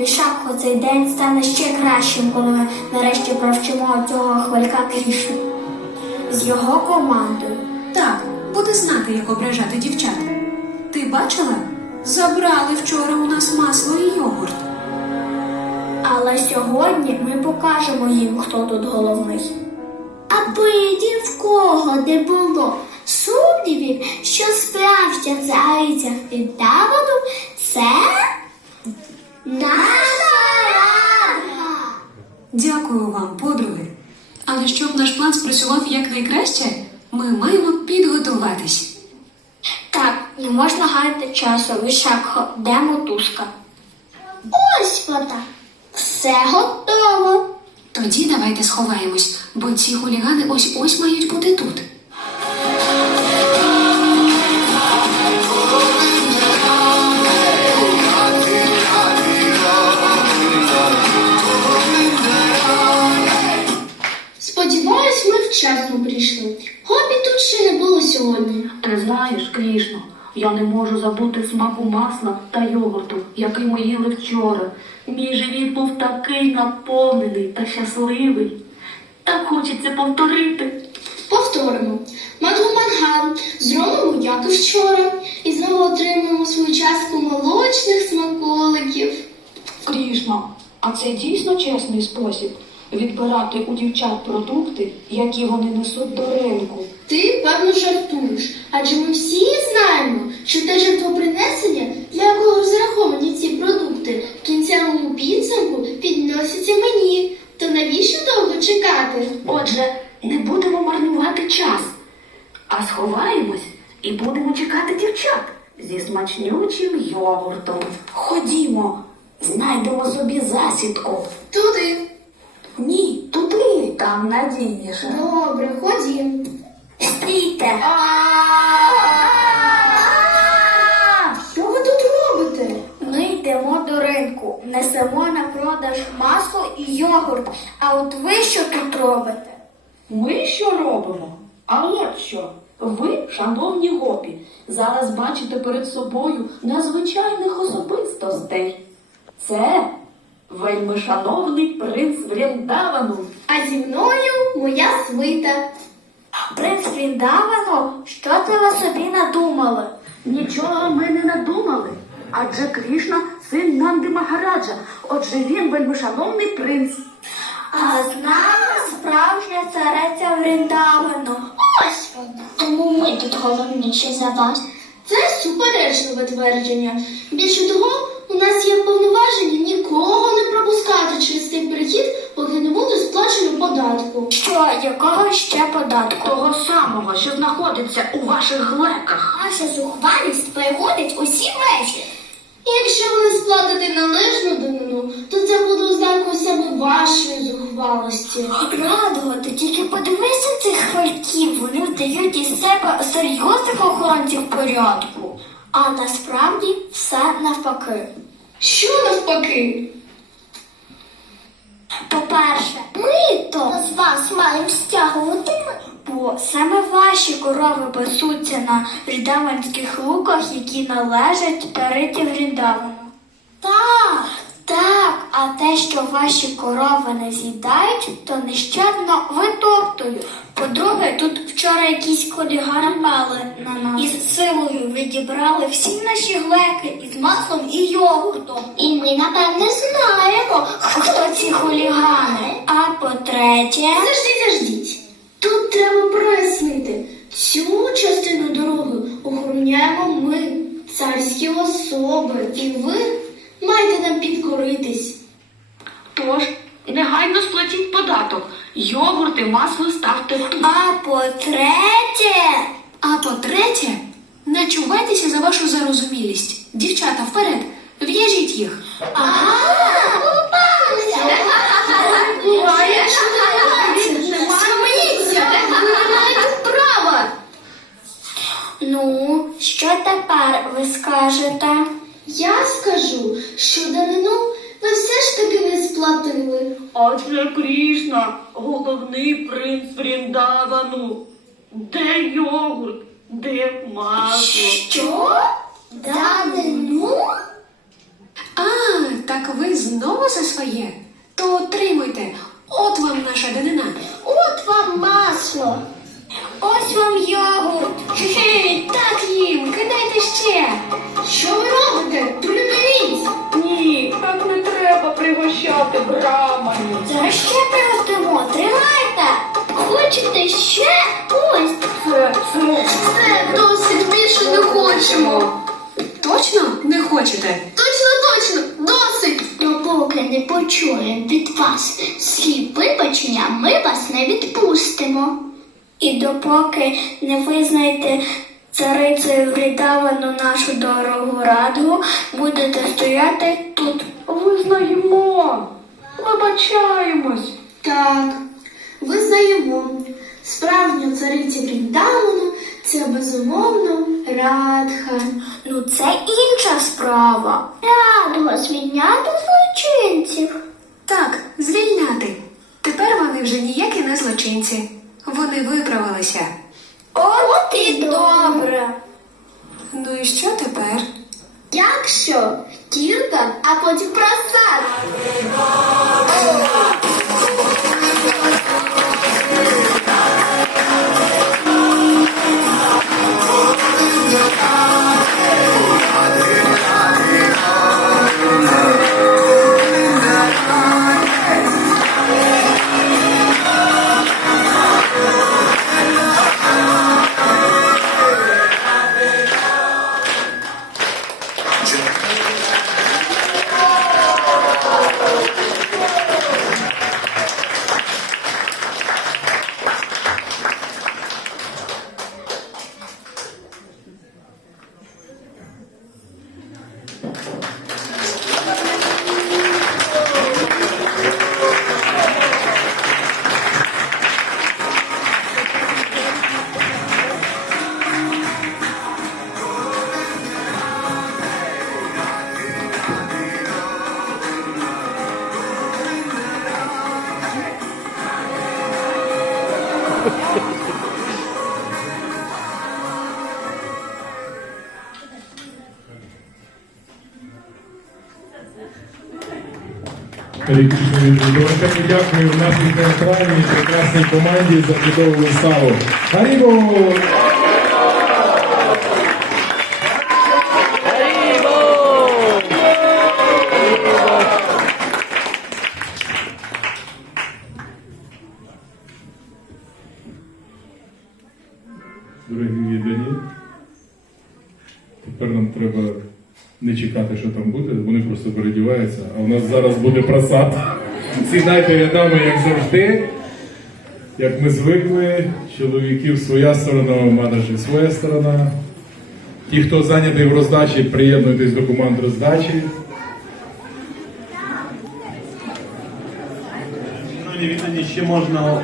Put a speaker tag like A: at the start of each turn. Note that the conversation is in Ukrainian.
A: у цей день стане ще кращим, коли ми нарешті провчимо цього хвалька Крішну. З його командою.
B: Так, буде знати, як ображати дівчат. Ти бачила? Забрали вчора у нас масло і йогурт.
A: Але сьогодні ми покажемо їм, хто тут головний. Аби ні в кого не було сумнівів, що справжня цариця Фінтавану – це наша рада.
B: Дякую вам, подруги. Але щоб наш план спрацював якнайкраще, ми маємо підготуватись.
A: Так, не можна гаяти часу, Вішакхо, де мотузка? Ось вона. Все готово.
B: Тоді давайте сховаємось, бо ці хулігани ось ось мають бути тут.
C: Знаєш, я не можу забути смаку масла та йогурту, який ми їли вчора. Мій живіт був такий наповнений та щасливий. Так хочеться повторити.
D: Повторимо. Манган зробимо, як і вчора, і знову отримаємо свою частку молочних смаколиків.
C: Крішно, а це дійсно чесний спосіб відбирати у дівчат продукти, які вони несуть до ринку.
D: Ти, певно, жартуєш, адже ми всі знаємо, що те жертвопринесення, для якого розраховані ці продукти, в кінцевому підсумку підноситься мені. То навіщо довго чекати?
C: Отже, не будемо марнувати час, а сховаємось і будемо чекати дівчат зі смачнючим йогуртом. Ходімо, знайдемо собі засідку.
D: Туди.
C: Там надійніше.
D: Добре, ходім.
A: Стійте!
D: Що ви тут робите?
A: Ми йдемо до ринку, несемо на продаж масло і йогурт. А от ви що тут робите?
C: Ми що робимо? А от що? Ви, шановні гопі, зараз бачите перед собою надзвичайних особистостей. Це вельми шановний принц Вріндавану.
D: А зі мною моя свита.
A: Принц Віндавано, що це ви собі надумали?
C: Нічого ми не надумали. Адже Крішна син Нанди Магараджа. Отже, він вельмишановний принц.
A: А з нами справжня цариця Вріндавано. Ось вона. Тому ми тут головніші за вас.
D: Це суперечливе твердження. Більше того, у нас є повноваження нікого не пропускати через цей перехід, поки не буде сплачено податку.
A: Що, якого ще податку?
C: Того самого, що знаходиться у ваших глеках.
A: Наша зухвалість переходить усі межі.
D: Якщо ви не сплатите належну данину, то це буде ознакою саме вашої зухвалості.
A: Радувати, тільки подивися цих хвальків, вони вдають із себе серйозних охоронців порядку. А насправді все навпаки.
D: Що навпаки?
A: По-перше, ми то з вас маємо стягувати, бо саме ваші корови пасуться на рідаванських луках, які належать стариці в Так, так, а те, що ваші корови не з'їдають, то нещадно витоптую. По-друге, тут вчора якісь хулігани мали на нас. Із силою відібрали всі наші глеки із маслом і йогуртом. І ми, напевне, знаємо, хто ці хулігани. А по-третє,
D: Заждіть, заждіть. Тут треба прояснити. Цю частину дороги охороняємо ми, царські особи, і ви маєте нам підкоритись.
C: Йогурти, масло ставте тут.
A: а по-третє.
B: А по-третє, не чувайтеся за вашу зарозумілість. Дівчата, вперед, в'яжіть їх.
A: Ну, що тепер ви скажете?
D: Я скажу, що ж сплатили.
C: Адже Крішна, головний принц Вріндавану. Де йогурт? Де масло?
A: Що? Данину?
B: А, так ви знову за своє? То отримуйте.
C: Не.
B: Точно не хочете?
D: Точно, точно, досить.
A: Допоки не почуємо від вас слів вибачення, ми вас не відпустимо. І допоки не визнаєте царицею врідавану нашу дорогу радгу, будете стояти тут.
C: Визнаємо. Вибачаємось.
D: Так, визнаємо. Справжня цариця Бріндауну це безумовно Радха.
A: Ну це інша справа. Радго звільняти злочинців.
B: Так, звільняти. Тепер вони вже ніякі не злочинці. Вони виправилися.
A: От і добре.
B: Ну і що тепер?
D: Як що? Кіртон, а потім просад. region.
E: Величезно дякую нашій театральній прекрасній команді за чудову виставу. Гарібо! Дорогі віддані, тепер нам треба не чекати, що там буде, вони просто передіваються, а у нас зараз буде просад. Сідайте рядами, як завжди. Як ми звикли, чоловіків своя сторона, мадажі своя сторона. Ті, хто зайнятий в роздачі, приєднуйтесь до команд роздачі.
F: Шановні ще можна